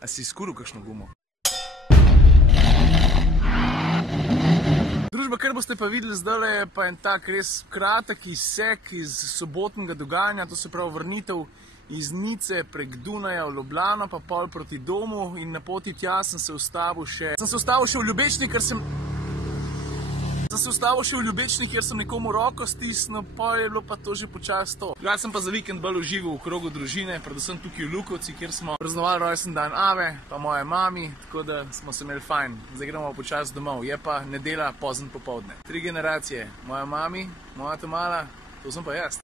A si izkuril kakšno gumo? Družba, kar boste pa videli zdaj, je pa en tak res kratek izsek iz sobotnega dogajanja, to se pravi vrnitev iz Nice prek Dunaja v Ljubljano, pa pol proti domu, in na poti tja sem se ustavil še v Ljubečni, kjer sem nekomu roko stisnil, pa je bilo pa to že počasi to. Jaz sem pa za vikend bolj užival v krogu družine, predvsem tukaj v Lukovci, kjer smo praznovali rojstni dan Ave, pa moje mami, tako da smo se imeli fajn. Zdaj gremo počasi domov, je pa nedelja pozno popoldne. 3 generacije, moja mami, moja Tamara, to sem pa jaz.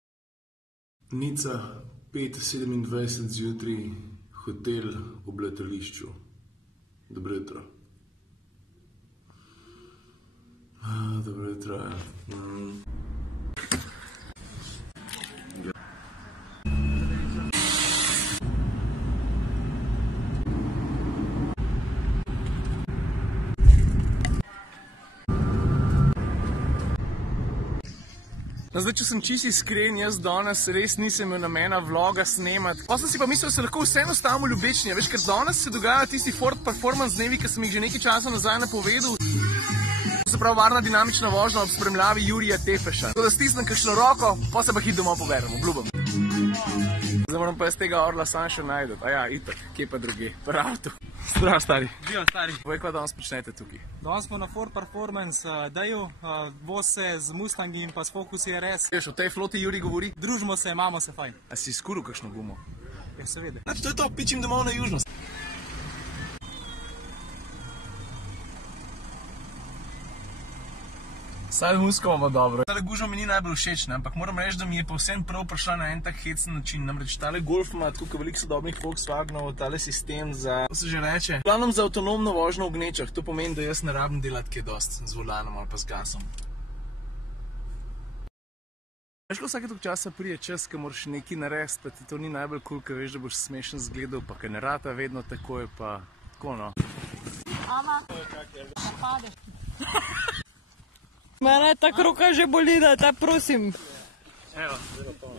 Nica, 5:27 zjutraj, hotel ob letališču. Dobro jutro. Dobro jutro. Zdaj, če sem čisto iskren, jaz danes res nisem imel namena vloga snemati. Pa sem si pa mislil, da se lahko vseeno ustavimo v Ljubečni. Veš, ker danes se dogajajo tisti Ford Performance dnevi, ki sem jih že nekaj časa nazaj napovedal. Se pravi, varna dinamična vožnja ob spremljavi Jurija Tepeša. Tako da stisnem kakšno roko, pa se pa hit domov poberem, obljubam. Zdaj moram pa jaz tega orla sam še najdeti. A ja, itak, kje pa druge, v avtu. Zdrav, stari. Živa, stari. Povej, kaj danes počnete tukaj? Danes smo na Ford Performance Dayu, voz se z Mustangi in pa s Focus RS. Veš, o tej floti Juri govori? Družimo se, imamo se fajn. A si izkuril kakšno gumo? Ja, seveda. To je to, pičim domov na južnost. Saj musko imamo dobro. Tale gužva mi ni najbolj všeč, ampak moram reči, da mi je povsem prav prišla na en tak hecen način. Namreč tale Golf ima tukaj veliko sodobnih Volkswagenov, tale sistem za, kako se že reče, glavnem za avtonomno vožnjo v gnečah. To pomeni, da jaz ne rabim delati kaj dosti z volanom ali pa z gasom. Veš, ko vsake toliko časa prije čas, ko moraš nekaj narediti, pa ti to ni najbolj kul, ko veš, da boš smešen zgledal, pa kaj ne rata vedno takoj, pa tako no. Ama, da padeš. Mene ta roka že boli, da te prosim. Evo, zelo to.